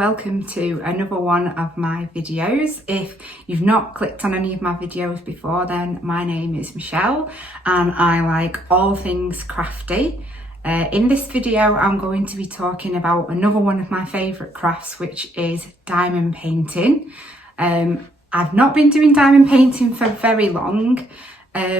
welcome to another one of my videos. If you've not clicked on any of my videos before, then my name is Michelle and I like all things crafty. In this video I'm going to be talking about another one of my favourite crafts, which is diamond painting. I've not been doing diamond painting for very long,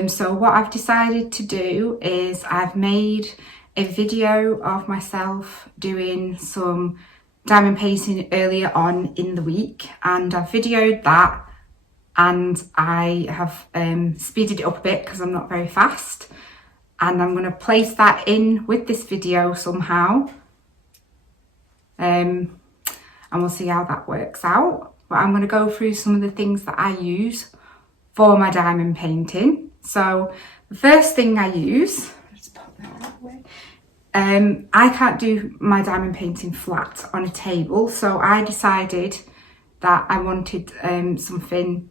so what I've decided to do is I've made a video of myself doing some diamond painting earlier on in the week, and I've videoed that and I have speeded it up a bit because I'm not very fast, and I'm going to place that in with this video somehow, and we'll see how that works out. But I'm going to go through some of the things that I use for my diamond painting. So the first thing I use, let's put that away. I can't do my diamond painting flat on a table, so I decided that I wanted something.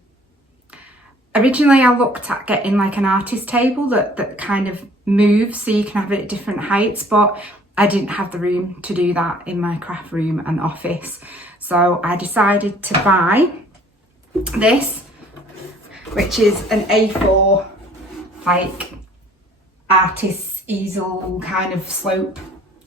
Originally I looked at getting like an artist table that kind of moves so you can have it at different heights, but I didn't have the room to do that in my craft room and office, so I decided to buy this, which is an A4 like artist's easel kind of slope.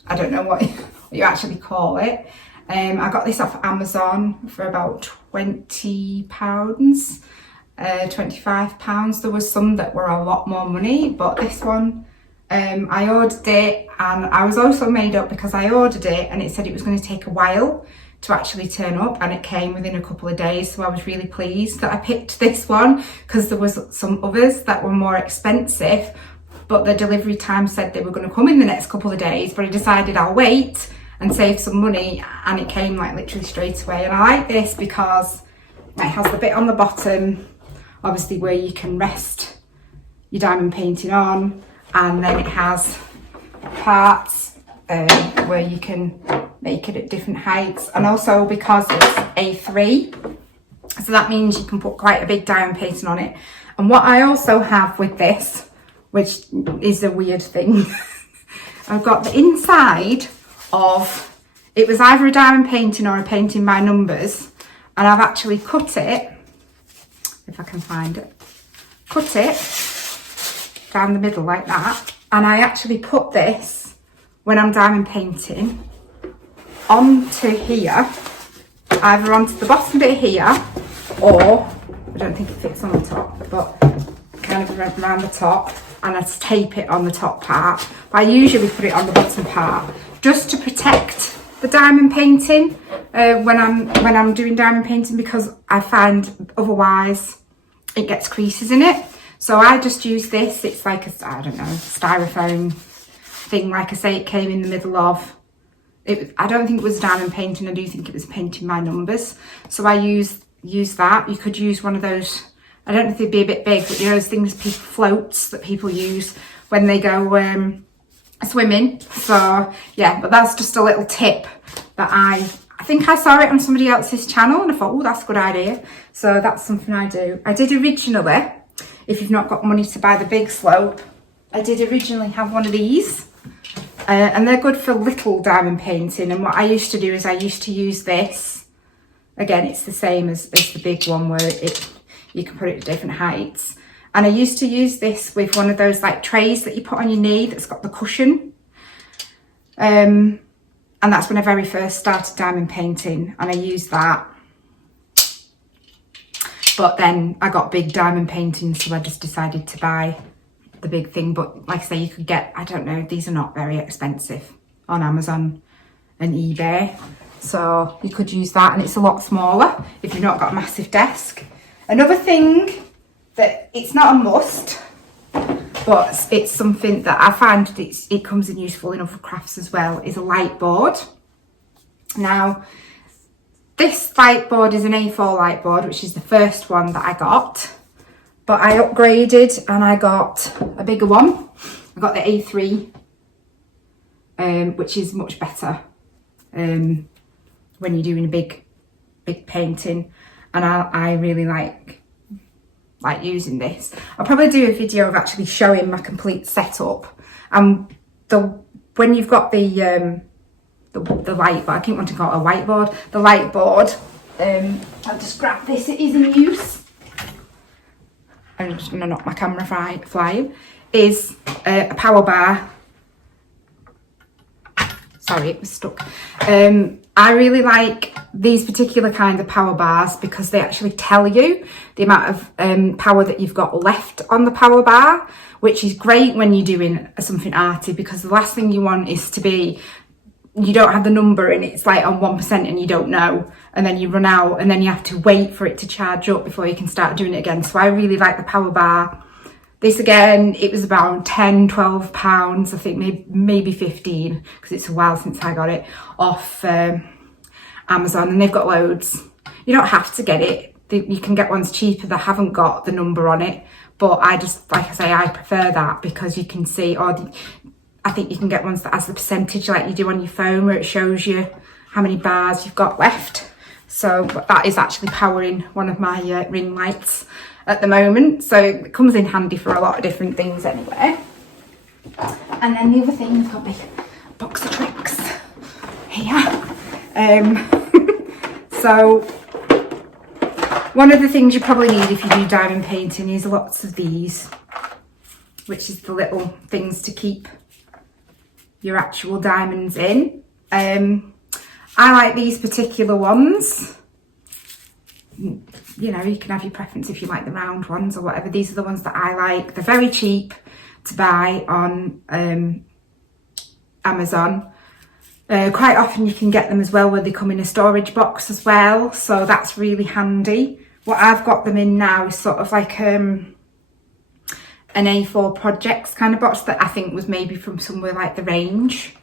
I don't know what you actually call it. I got this off Amazon for about £20, £25. There was some that were a lot more money, but this one, I ordered it, and I was also made up because I ordered it and it said it was going to take a while to actually turn up, and it came within a couple of days, so I was really pleased that I picked this one because there was some others that were more expensive, but the delivery time said they were going to come in the next couple of days, but I decided I'll wait and save some money, and it came like literally straight away. And I like this because it has the bit on the bottom, obviously, where you can rest your diamond painting on, and then it has parts where you can make it at different heights, and also because it's A3, so that means you can put quite a big diamond painting on it. And what I also have with this, which is a weird thing, I've got the inside of, it was either a diamond painting or a painting by numbers, and I've actually cut it, if I can find it, cut it down the middle like that, and I actually put this, when I'm diamond painting, onto here, either onto the bottom bit here, or, I don't think it fits on the top, but kind of around the top, and I tape it on the top part. But I usually put it on the bottom part just to protect the diamond painting when I'm doing diamond painting, because I find otherwise it gets creases in it. So I just use this. It's like a, I don't know, styrofoam thing. Like I say, it came in the middle of it. I don't think it was diamond painting. I do think it was painting by numbers. So I use that. You could use one of those, I don't know if they'd be a bit big, but you know those things, floats that people use when they go swimming. So yeah, but that's just a little tip that I think I saw it on somebody else's channel, and I thought, oh, that's a good idea. So that's something I do. I did originally, if you've not got money to buy the big slope, I did originally have one of these, and they're good for little diamond painting. And what I used to do is I used to use this. Again, it's the same as the big one, where you can put it at different heights. And I used to use this with one of those like trays that you put on your knee that's got the cushion. And that's when I very first started diamond painting, and I used that. But then I got big diamond painting, so I just decided to buy the big thing. But like I say, you could get, I don't know, these are not very expensive on Amazon and eBay. So you could use that, and it's a lot smaller if you've not got a massive desk. Another thing that it's not a must, but it's something that I find it comes in useful in other crafts as well, is a light board. Now, this light board is an A4 light board, which is the first one that I got, but I upgraded and I got a bigger one. I got the A3, which is much better when you're doing a big painting. And I really like using this. I'll probably do a video of actually showing my complete setup. When you've got the the light, but I keep wanting to call it a whiteboard. The light board. I'll just grab this, it is in use. I'm just gonna knock my camera flying. Is a power bar. Sorry, it was stuck. I really like these particular kind of power bars because they actually tell you the amount of power that you've got left on the power bar, which is great when you're doing something arty, because the last thing you want is to be, you don't have the number and it's like on 1% and you don't know, and then you run out and then you have to wait for it to charge up before you can start doing it again. So I really like the power bar. This again, it was about 10, 12 pounds, I think maybe 15, because it's a while since I got it, off Amazon, and they've got loads. You don't have to get it. You can get ones cheaper that haven't got the number on it, but I just, like I say, I prefer that because you can see, I think you can get ones that has the percentage like you do on your phone, where it shows you how many bars you've got left. So that is actually powering one of my ring lights at the moment, so it comes in handy for a lot of different things anyway. And then the other thing, I've got my box of tricks here. So one of the things you probably need if you do diamond painting is lots of these, which is the little things to keep your actual diamonds in. I like these particular ones. You know, you can have your preference if you like the round ones or whatever. These are the ones that I like. They're very cheap to buy on Amazon. Quite often you can get them as well where they come in a storage box as well, so that's really handy. What I've got them in now is sort of like an A4 projects kind of box that I think was maybe from somewhere like the Range.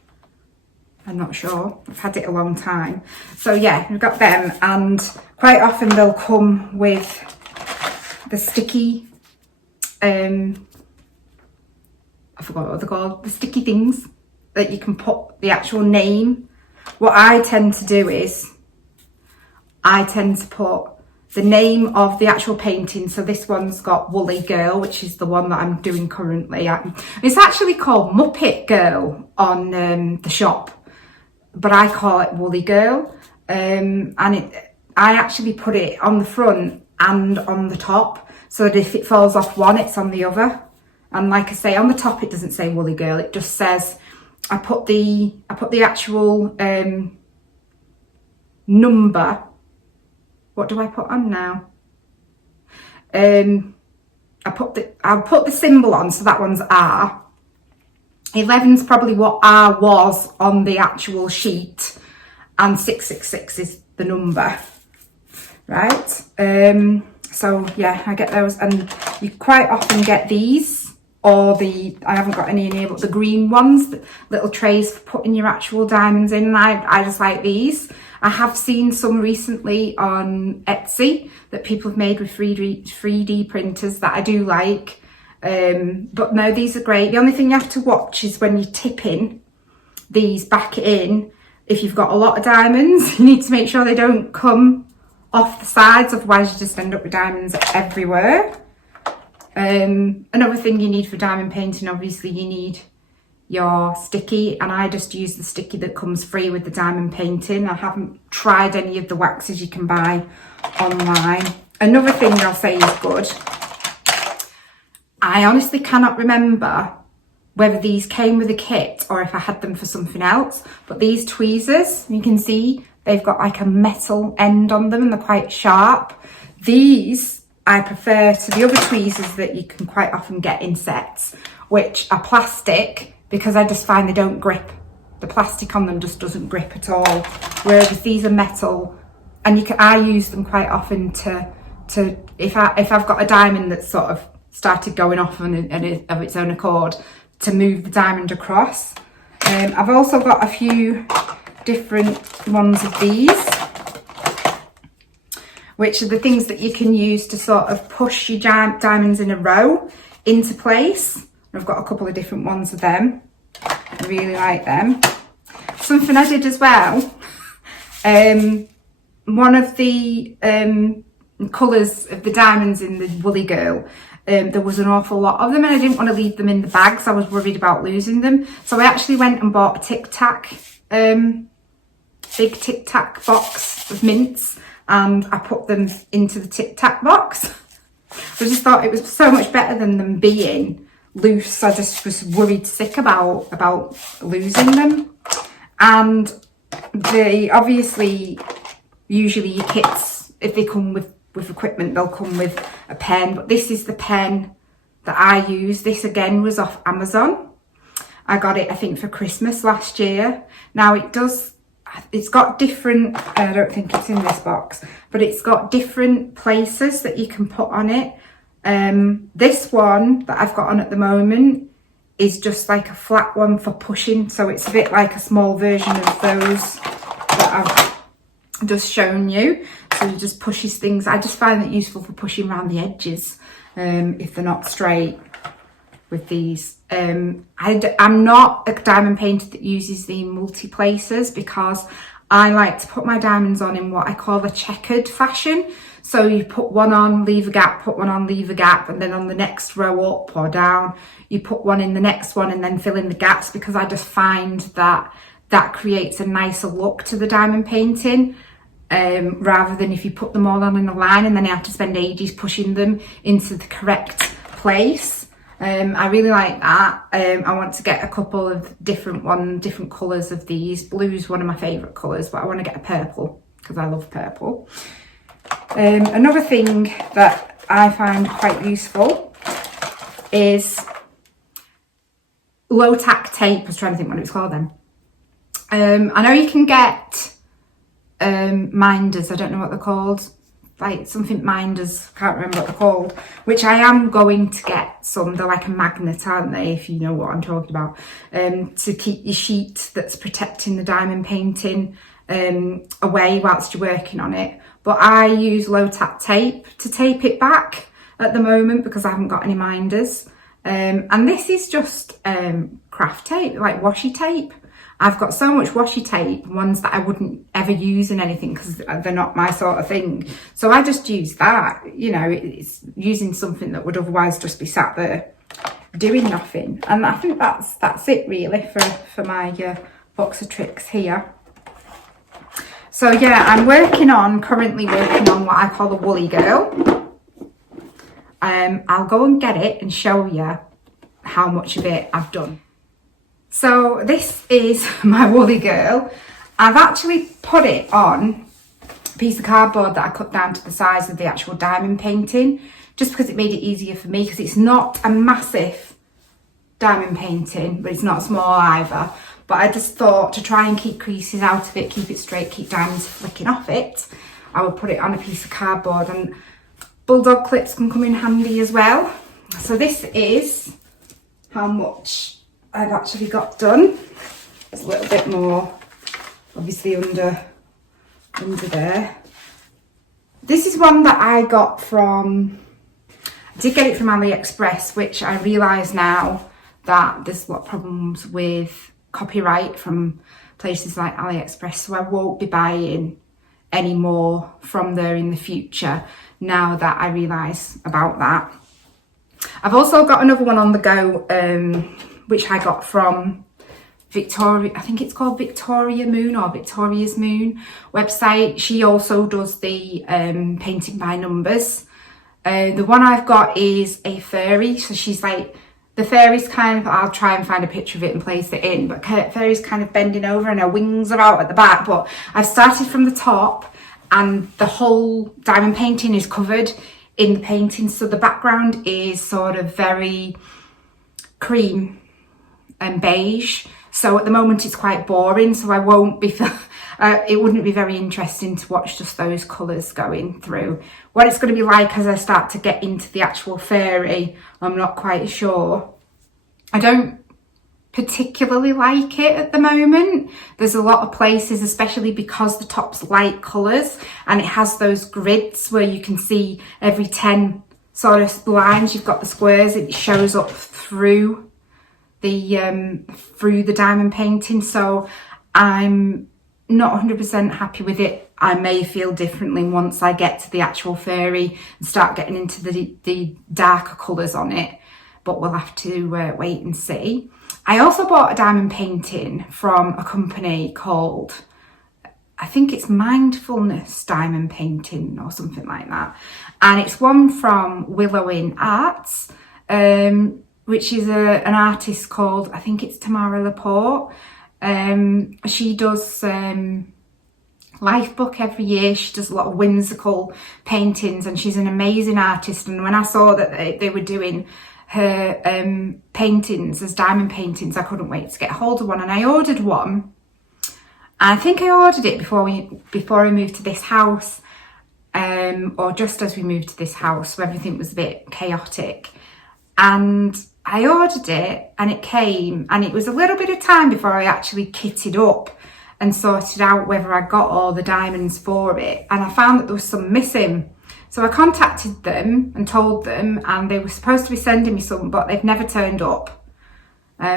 I'm not sure, I've had it a long time. So yeah, we've got them, and quite often they'll come with the sticky, I forgot what they're called, the sticky things that you can put the actual name. What I tend to do is, I tend to put the name of the actual painting. So this one's got Woolly Girl, which is the one that I'm doing currently. It's actually called Muppet Girl on the shop, but I call it Woolly Girl, and I actually put it on the front and on the top, so that if it falls off one, it's on the other. And like I say, on the top it doesn't say Woolly Girl, it just says, I put the actual number. What do I put on now? I'll put the symbol on, so that one's R. 11's probably what R was on the actual sheet, and 666 is the number, right? So yeah, I get those, and you quite often get these, or I haven't got any in here, but the green ones, the little trays for putting your actual diamonds in, and I just like these. I have seen some recently on Etsy that people have made with 3D printers that I do like. But no, these are great. The only thing you have to watch is when you're tipping these back in, if you've got a lot of diamonds, you need to make sure they don't come off the sides, otherwise you just end up with diamonds everywhere. Another thing you need for diamond painting, obviously you need your sticky, and I just use the sticky that comes free with the diamond painting. I haven't tried any of the waxes you can buy online. Another thing I'll say is good, I honestly cannot remember whether these came with a kit or if I had them for something else, but these tweezers, you can see they've got like a metal end on them and they're quite sharp. These I prefer to the other tweezers that you can quite often get in sets, which are plastic, because I just find they don't grip. The plastic on them just doesn't grip at all, whereas these are metal, and I use them quite often to if I've got a diamond that's sort of started going off of its own accord, to move the diamond across. I've also got a few different ones of these, which are the things that you can use to sort of push your diamonds in a row into place. I've got a couple of different ones of them. I really like them. Something I did as well, one of the colours of the diamonds in the Woolly Girl, there was an awful lot of them, and I didn't want to leave them in the bags. I was worried about losing them. So I actually went and bought a Tic Tac big Tic Tac box of mints and I put them into the Tic Tac box. I just thought it was so much better than them being loose. I just was worried sick about losing them. And they obviously, usually your kits, if they come with equipment, they'll come with a pen, but this is the pen that I use. This again was off Amazon. I got it, I think, for Christmas last year. Now it's got different, I don't think it's in this box, but it's got different places that you can put on it. This one that I've got on at the moment is just like a flat one for pushing, so it's a bit like a small version of those that I've just shown you. So it just pushes things. I just find it useful for pushing around the edges if they're not straight with these. I'm not a diamond painter that uses the multi-placers because I like to put my diamonds on in what I call a checkered fashion. So you put one on, leave a gap, put one on, leave a gap, and then on the next row up or down, you put one in the next one and then fill in the gaps, because I just find that creates a nicer look to the diamond painting, rather than if you put them all on in a line and then you have to spend ages pushing them into the correct place. I really like that. I want to get a couple of different colours of these. Blue's one of my favourite colours, but I want to get a purple because I love purple. Another thing that I find quite useful is low tack tape. I was trying to think what it was called then. I know you can get minders, I don't know what they're called, like something minders, can't remember what they're called, which I am going to get some. They're like a magnet, aren't they, if you know what I'm talking about, to keep your sheet that's protecting the diamond painting away whilst you're working on it. But I use low tack tape to tape it back at the moment because I haven't got any minders. And this is just craft tape, like washi tape. I've got so much washi tape, ones that I wouldn't ever use in anything because they're not my sort of thing. So I just use that, you know, it's using something that would otherwise just be sat there doing nothing. And I think that's it really for my box of tricks here. So yeah, I'm currently working on what I call a woolly girl. I'll go and get it and show you how much of it I've done. So this is my woolly girl. I've actually put it on a piece of cardboard that I cut down to the size of the actual diamond painting, just because it made it easier for me, because it's not a massive diamond painting, but it's not small either. But I just thought to try and keep creases out of it, keep it straight, keep diamonds flicking off it, I would put it on a piece of cardboard, and bulldog clips can come in handy as well. So this is how much I've actually got done. There's a little bit more obviously under there. This is one that I got from, I did get it from AliExpress, which I realise now that there's a lot of problems with copyright from places like AliExpress, so I won't be buying any more from there in the future now that I realise about that. I've also got another one on the go, which I got from Victoria, I think it's called Victoria Moon or Victoria's Moon website. She also does the painting by numbers. The one I've got is a fairy, so she's like, the fairy's kind of, I'll try and find a picture of it and place it in, but fairy's kind of bending over and her wings are out at the back. But I've started from the top and the whole diamond painting is covered in the painting, so the background is sort of very cream and beige. So at the moment it's quite boring, so I won't be, it wouldn't be very interesting to watch just those colours going through. What it's going to be like as I start to get into the actual fairy, I'm not quite sure. I don't particularly like it at the moment. There's a lot of places, especially because the top's light colours and it has those grids where you can see every 10 sort of lines, you've got the squares, it shows up through the diamond painting. So I'm not 100% happy with it. I may feel differently once I get to the actual fairy and start getting into the darker colours on it, but we'll have to wait and see. I also bought a diamond painting from a company called, I think it's Mindfulness diamond painting or something like that. And it's one from Willow in Arts, which is an artist called, I think it's Tamara Laporte. She does Life book every year. She does a lot of whimsical paintings, and she's an amazing artist. And when I saw that they were doing her paintings as diamond paintings, I couldn't wait to get hold of one, and I ordered one. I think I ordered it before we moved to this house, or just as we moved to this house, so everything was a bit chaotic. And I ordered it, and it came, and it was a little bit of time before I actually kitted up and sorted out whether I got all the diamonds for it. And I found that there was some missing. So I contacted them and told them, and they were supposed to be sending me some, but they've never turned up.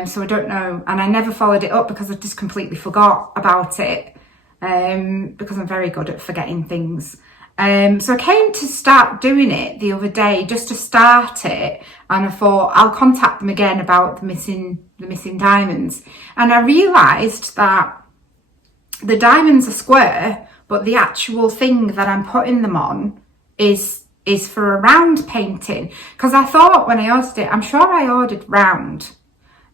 So I don't know. And I never followed it up because I just completely forgot about it, because I'm very good at forgetting things. So I came to start doing it the other day, just to start it, and I thought I'll contact them again about the missing diamonds. And I realised that the diamonds are square, but the actual thing that I'm putting them on is for a round painting. Because I thought when I ordered it, I'm sure I ordered round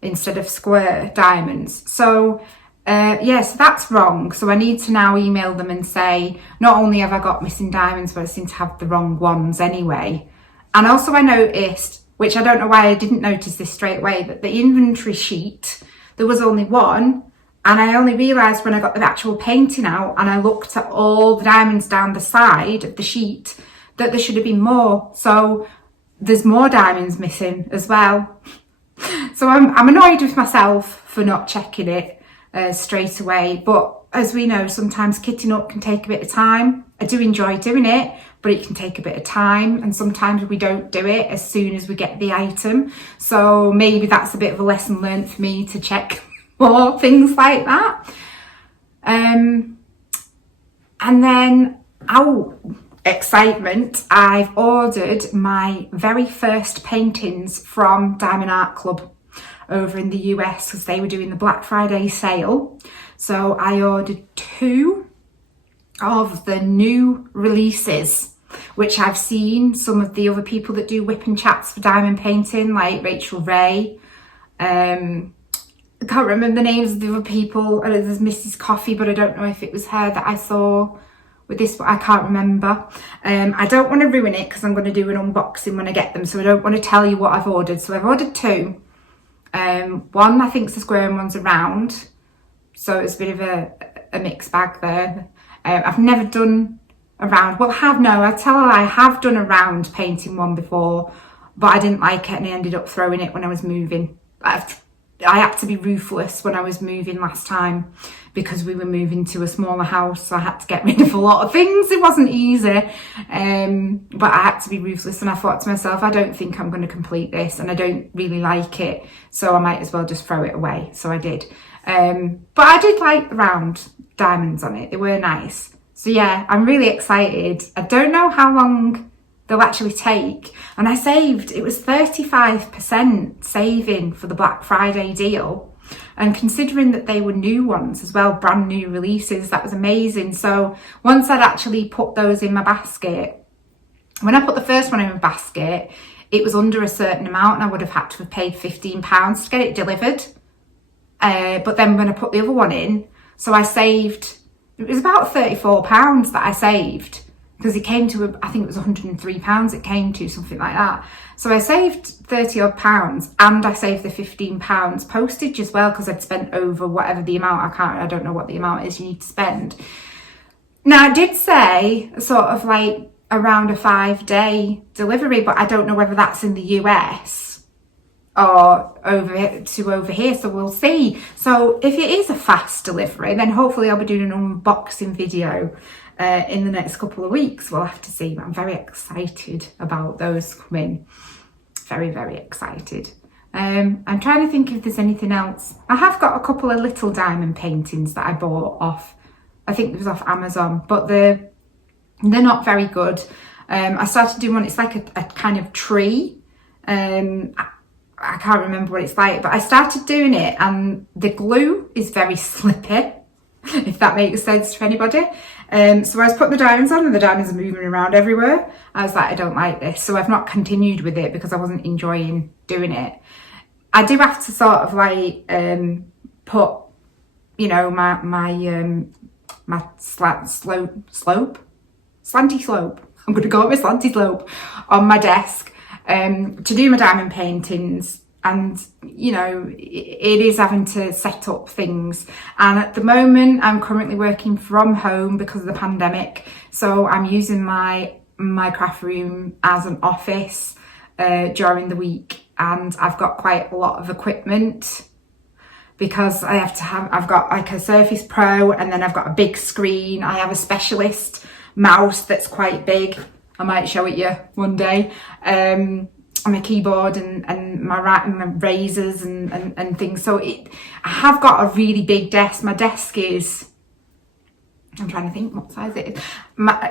instead of square diamonds. So yeah, so that's wrong. So I need to now email them and say, not only have I got missing diamonds, but I seem to have the wrong ones anyway. And also I noticed, which I don't know why I didn't notice this straight away, that the inventory sheet, there was only one. And I only realised when I got the actual painting out and I looked at all the diamonds down the side of the sheet that there should have been more. So there's more diamonds missing as well. So I'm annoyed with myself for not checking it straight away. But as we know, sometimes kitting up can take a bit of time. I do enjoy doing it, but it can take a bit of time. And sometimes we don't do it as soon as we get the item. So maybe that's a bit of a lesson learned for me to check more things like that. And then, excitement, I've ordered my very first paintings from Diamond Art Club over in the US, because they were doing the Black Friday sale. So I ordered 2 of the new releases, which I've seen some of the other people that do WIP and chats for diamond painting, like Rachel Ray. I can't remember the names of the other people. There's Mrs. Coffee, but I don't know if it was her that I saw with this. I can't remember. I don't want to ruin it because I'm going to do an unboxing when I get them, so I don't want to tell you what I've ordered. So I've ordered 2. One I think's a square and one's a round, so it's a bit of a mixed bag there. I've never done a round. Well, I tell a lie, I have done a round painting one before, but I didn't like it and I ended up throwing it when I was moving. I had to be ruthless when I was moving last time because we were moving to a smaller house, so I had to get rid of a lot of things. It wasn't easy, but I had to be ruthless, and I thought to myself, I don't think I'm going to complete this and I don't really like it, so I might as well just throw it away. So I did, but I did like the round diamonds on it. They were nice. So yeah, I'm really excited. I don't know how long they'll actually take, and I saved, it was 35% saving for the Black Friday deal, and considering that they were new ones as well, brand new releases, that was amazing. So once I'd actually put those in my basket, when I put the first one in my basket, it was under a certain amount and I would have had to have paid £15 to get it delivered, but then when I put the other one in, so I saved, it was about £34 that I saved, because it came to, I think it was £103 it came to, something like that. So I saved 30 odd pounds, and I saved the £15 postage as well, because I'd spent over whatever the amount, I don't know what the amount is you need to spend. Now I did say sort of like around a 5-day delivery, but I don't know whether that's in the US or over here, so we'll see. So if it is a fast delivery, then hopefully I'll be doing an unboxing video in the next couple of weeks. We'll have to see, but I'm very excited about those coming. Very, very excited. I'm trying to think if there's anything else. I have got a couple of little diamond paintings that I bought off, I think it was off Amazon, but they're not very good. I started doing one, it's like a kind of tree. I can't remember what it's like, but I started doing it and the glue is very slippy. if that makes sense to anybody. So I was putting the diamonds on and the diamonds are moving around everywhere. I was like, I don't like this. So I've not continued with it because I wasn't enjoying doing it. I do have to sort of like put, you know, my slanty slope. I'm going to call it my slanty slope on my desk to do my diamond paintings. And, you know, it is having to set up things. And at the moment, I'm currently working from home because of the pandemic. So I'm using my craft room as an office during the week. And I've got quite a lot of equipment because I've got like a Surface Pro, and then I've got a big screen. I have a specialist mouse that's quite big. I might show it you one day. And my keyboard and my razors and things. So I have got a really big desk. My desk is, I'm trying to think what size it is.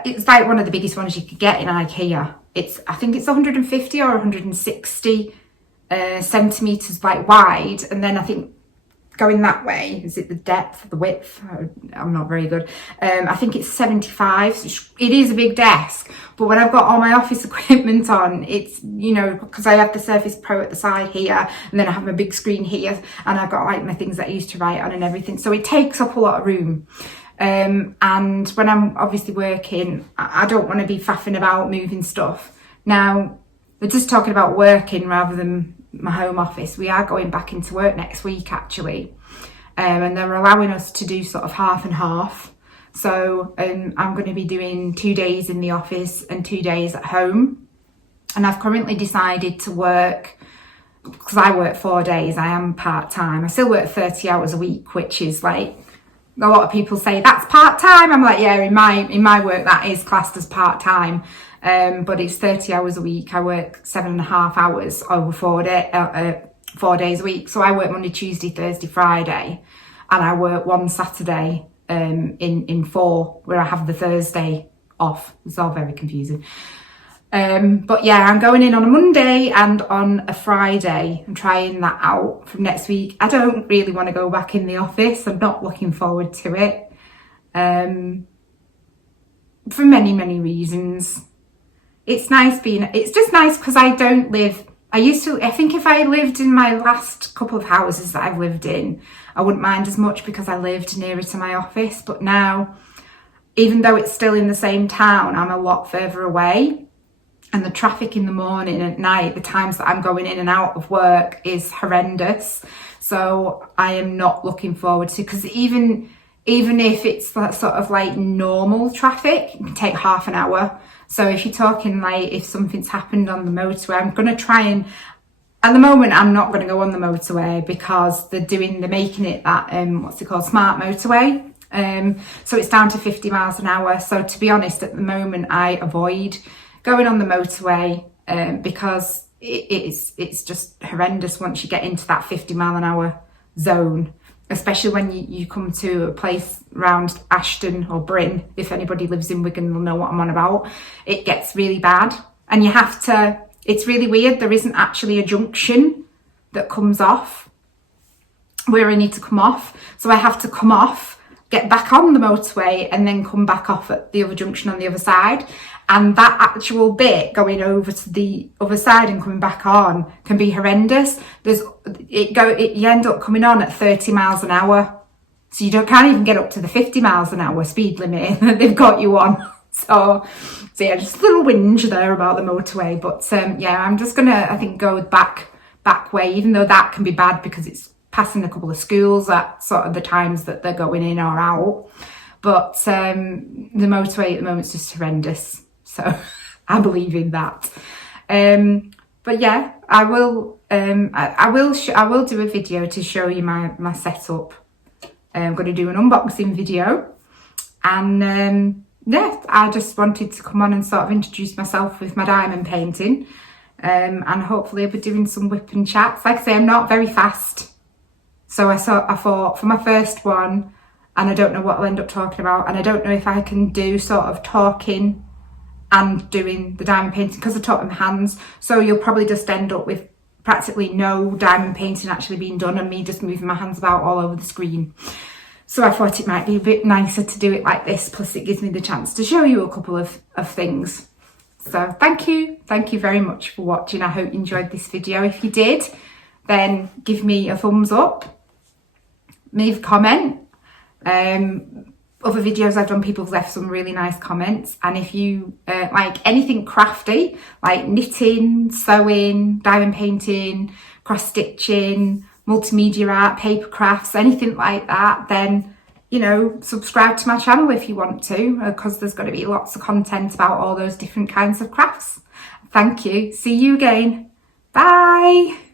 It's like one of the biggest ones you could get in IKEA. I think it's 150 or 160 centimeters like wide, and then I think going that way, is it the depth, the width? I'm not very good. I think it's 75. So it is a big desk, but when I've got all my office equipment on, it's, you know, because I have the Surface Pro at the side here, and then I have my big screen here, and I've got like my things that I used to write on and everything. So it takes up a lot of room. And when I'm obviously working, I don't want to be faffing about moving stuff. Now, we're just talking about working rather than my home office. We are going back into work next week actually, and they're allowing us to do sort of half and half. So I'm going to be doing 2 days in the office and 2 days at home. And I've currently decided to work, because I work 4 days, I am part-time. I still work 30 hours a week, which is like, a lot of people say that's part-time. I'm like, yeah, in my work that is classed as part-time. But it's 30 hours a week. I work 7.5 hours over 4 days a week. So I work Monday, Tuesday, Thursday, Friday, and I work one Saturday in 4, where I have the Thursday off. It's all very confusing. But yeah, I'm going in on a Monday and on a Friday. I'm trying that out from next week. I don't really want to go back in the office. I'm not looking forward to it. For many, many reasons. It's just nice because I don't live, I think if I lived in my last couple of houses that I've lived in, I wouldn't mind as much because I lived nearer to my office. But now, even though it's still in the same town, I'm a lot further away. And the traffic in the morning and at night, the times that I'm going in and out of work is horrendous. So I am not looking forward to, because even if it's that sort of like normal traffic, it can take half an hour. So if you're talking like if something's happened on the motorway, I'm going to try and, at the moment, I'm not going to go on the motorway because they're making it that, what's it called, smart motorway. So it's down to 50 miles an hour. So to be honest, at the moment, I avoid going on the motorway because it's just horrendous once you get into that 50 mile an hour zone, especially when you come to a place around Ashton or Bryn. If anybody lives in Wigan, they'll know what I'm on about. It gets really bad, and you have to, it's really weird, there isn't actually a junction that comes off where I need to come off. So I have to come off, get back on the motorway, and then come back off at the other junction on the other side. And that actual bit going over to the other side and coming back on can be horrendous. You end up coming on at 30 miles an hour. So you can't even get up to the 50 miles an hour speed limit that they've got you on. So yeah, just a little whinge there about the motorway. But yeah, I'm just gonna, I think, go back way, even though that can be bad because it's passing a couple of schools at sort of the times that they're going in or out. But the motorway at the moment is just horrendous. So I believe in that. But yeah, I will do a video to show you my setup. I'm going to do an unboxing video, and yeah, I just wanted to come on and sort of introduce myself with my diamond painting, and hopefully I'll be doing some WIP and chats. Like I say, I'm not very fast, so I thought for my first one, and I don't know what I'll end up talking about, and I don't know if I can do sort of talking and doing the diamond painting because I taught them hands. So you'll probably just end up with practically no diamond painting actually being done and me just moving my hands about all over the screen. So I thought it might be a bit nicer to do it like this, plus it gives me the chance to show you a couple of things. So thank you very much for watching. I hope you enjoyed this video. If you did, then give me a thumbs up, leave a comment. Other videos I've done, people have left some really nice comments, and if you like anything crafty, like knitting, sewing, diamond painting, cross stitching, multimedia art, paper crafts, anything like that, then, you know, subscribe to my channel if you want to, because there's going to be lots of content about all those different kinds of crafts. Thank you. See you again. Bye.